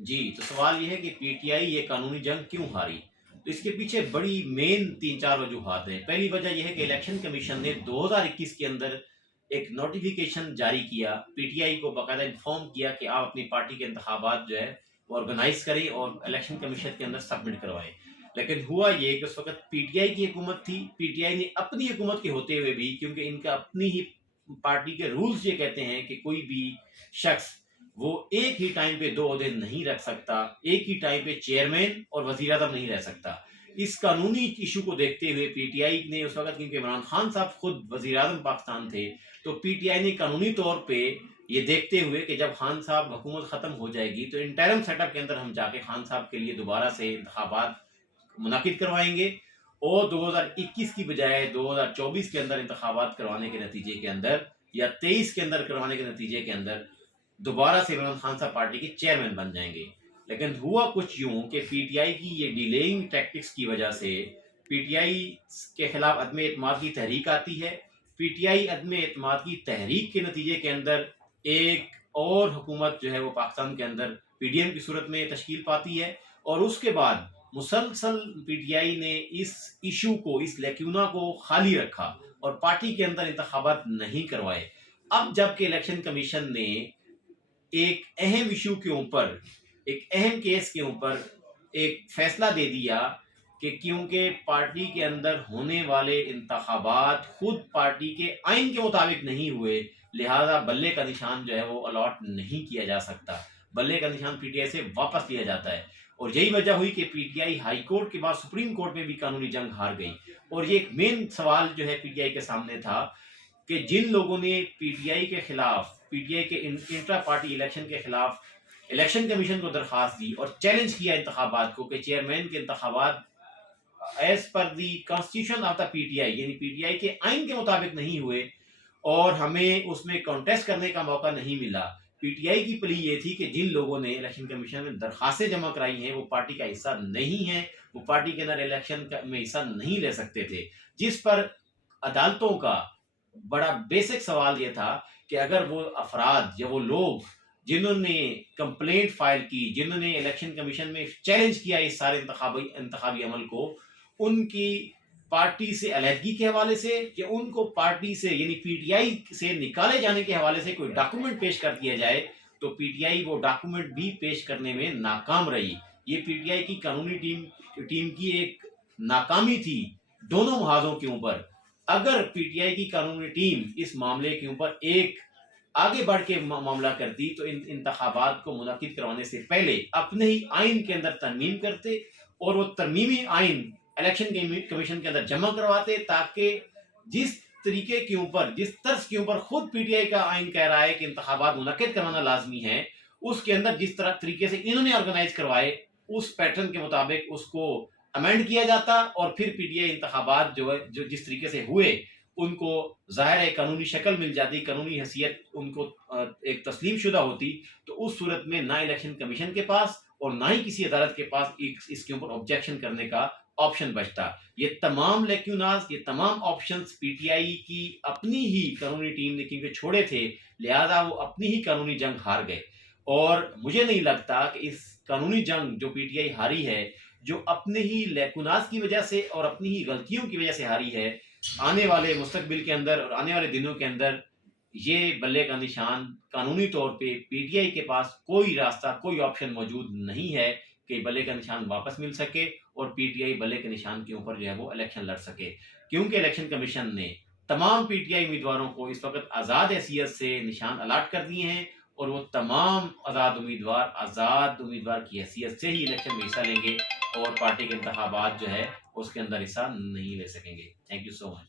جی تو سوال یہ ہے کہ پی ٹی آئی یہ قانونی جنگ کیوں ہاری؟ تو اس کے پیچھے بڑی مین تین چار وجوہات ہیں۔ پہلی وجہ یہ ہے کہ الیکشن کمیشن نے 2021 کے اندر ایک نوٹیفیکیشن جاری کیا، پی ٹی آئی کو باقاعدہ انفارم کیا کہ آپ اپنی پارٹی کے انتخابات جو ہے وہ آرگنائز کریں اور الیکشن کمیشن کے اندر سبمٹ کروائیں۔ لیکن ہوا یہ کہ اس وقت پی ٹی آئی کی حکومت تھی، پی ٹی آئی نے اپنی حکومت کے ہوتے ہوئے بھی، کیونکہ ان کا اپنی ہی پارٹی کے رولز یہ کہتے ہیں کہ کوئی بھی شخص وہ ایک ہی ٹائم پہ دو عہدے نہیں رکھ سکتا، ایک ہی ٹائم پہ چیئرمین اور وزیر اعظم نہیں رہ سکتا۔ اس قانونی ایشو کو دیکھتے ہوئے پی ٹی آئی نے اس وقت، کیونکہ عمران خان صاحب خود وزیر اعظم پاکستان تھے، تو پی ٹی آئی نے قانونی طور پہ یہ دیکھتے ہوئے کہ جب خان صاحب حکومت ختم ہو جائے گی تو انٹرم سیٹ اپ کے اندر ہم جا کے خان صاحب کے لیے دوبارہ سے انتخابات منعقد کروائیں گے، اور 2021 کی بجائے 2024 کے اندر انتخابات کروانے کے نتیجے کے اندر، یا 23 کے اندر کروانے کے نتیجے کے اندر دوبارہ سے عمران خان صاحب پارٹی کے چیئرمین بن جائیں گے۔ لیکن ہوا کچھ یوں کہ پی ٹی آئی کی یہ ڈیلیئنگ ٹیکٹکس کی وجہ سے پی ٹی آئی کے خلاف عدم اعتماد کی تحریک آتی ہے۔ پی ٹی آئی عدم اعتماد کی تحریک کے نتیجے کے اندر ایک اور حکومت جو ہے وہ پاکستان کے اندر پی ڈی ایم کی صورت میں تشکیل پاتی ہے، اور اس کے بعد مسلسل پی ٹی آئی نے اس ایشو کو، اس لیکیونا کو خالی رکھا اور پارٹی کے اندر انتخابات نہیں کروائے۔ اب جب کہ الیکشن کمیشن نے ایک اہم ایشو کے اوپر، ایک اہم کیس کے اوپر ایک فیصلہ دے دیا کہ کیونکہ پارٹی کے اندر ہونے والے انتخابات خود پارٹی کے آئین کے مطابق نہیں ہوئے، لہذا بلے کا نشان جو ہے وہ الاٹ نہیں کیا جا سکتا، بلے کا نشان پی ٹی آئی سے واپس لیا جاتا ہے۔ اور یہی وجہ ہوئی کہ P T I high court کے بعد سپریم کورٹ میں بھی قانونی جنگ ہار گئی۔ اور یہ ایک مین سوال جو ہے پی ٹی آئی کے سامنے تھا کہ جن لوگوں نے پی ٹی آئی کے خلاف، پی ٹی آئی کے انٹرا پارٹی الیکشن کے خلاف الیکشن کمیشن کو درخواست دی اور چیلنج کیا انتخابات کو کہ چیئرمین کے انتخابات as per the constitution of the P T I, یعنی پی ٹی آئی کے آئین کے مطابق نہیں ہوئے اور ہمیں اس میں کانٹیسٹ کرنے کا موقع نہیں ملا۔ پی ٹی آئی کی پلی یہ تھی کہ جن لوگوں نے الیکشن کمیشن میں درخواستیں جمع کرائی ہیں وہ پارٹی کا حصہ نہیں ہیں، وہ پارٹی کے اندر الیکشن میں حصہ نہیں لے سکتے تھے، جس پر عدالتوں کا بڑا بیسک سوال یہ تھا کہ اگر وہ افراد یا وہ لوگ جنہوں نے کمپلینٹ فائل کی، جنہوں نے الیکشن کمیشن میں چیلنج کیا اس سارے انتخابی عمل کو، ان کی پارٹی سے علیحدگی کے حوالے سے یا ان کو پارٹی سے یعنی پی ٹی آئی سے نکالے جانے کے حوالے سے کوئی ڈاکومنٹ پیش کر دیا جائے، تو پی ٹی آئی وہ ڈاکومنٹ بھی پیش کرنے میں ناکام رہی۔ یہ پی ٹی آئی کی قانونی ٹیم کی ایک ناکامی تھی دونوں محاذوں کے اوپر۔ اگر پی ٹی آئی کی قانونی ٹیم اس معاملے کے اوپر ایک آگے بڑھ کے معاملہ کرتی تو انتخابات کو منعقد کروانے سے پہلے اپنے ہی آئین کے اندر ترمیم کرتے اور وہ ترمیمی آئین الیکشن کمیشن کے اندر جمع کرواتے، تاکہ جس طریقے کے اوپر، جس طرز کے اوپر خود پی ٹی آئی کا آئین کہہ رہا ہے کہ انتخابات منعقد کروانا لازمی ہے، اس کے اندر جس طریقے سے انہوں نے آرگنائز کروائے اس پیٹرن کے مطابق اس کو امینڈ کیا جاتا، اور پھر پی ٹی آئی انتخابات جو جس طریقے سے ہوئے ان کو ظاہر ہے قانونی شکل مل جاتی، قانونی حیثیت ان کو ایک تسلیم شدہ ہوتی، تو اس صورت میں نہ الیکشن کمیشن کے پاس اور نہ ہی کسی عدالت کے پاس اس کے اوپر آبجیکشن کرنے کا آپشن بچتا۔ یہ تمام لیکیوناز، یہ تمام آپشنز پی ٹی آئی کی اپنی ہی قانونی ٹیم نے کیونکہ چھوڑے تھے، لہذا وہ اپنی ہی قانونی جنگ ہار گئے۔ اور مجھے نہیں لگتا کہ اس قانونی جنگ جو پی ٹی آئی ہاری ہے، جو اپنے ہی لیکوناز کی وجہ سے اور اپنی ہی غلطیوں کی وجہ سے ہاری ہے، آنے والے مستقبل کے اندر اور آنے والے دنوں کے اندر یہ بلے کا نشان قانونی طور پہ پی ٹی آئی کے پاس کوئی راستہ، کوئی آپشن موجود نہیں ہے کہ بلے کا نشان واپس مل سکے اور پی ٹی آئی بلے کے نشان کے اوپر جو ہے وہ الیکشن لڑ سکے، کیونکہ الیکشن کمیشن نے تمام پی ٹی آئی امیدواروں کو اس وقت آزاد حیثیت سے نشان الاٹ کر دیے ہیں، اور وہ تمام آزاد امیدوار کی حیثیت سے ہی الیکشن میں حصہ لیں گے اور پارٹی کے انتخابات جو ہے اس کے اندر حصہ نہیں لے سکیں گے۔ Thank you so much.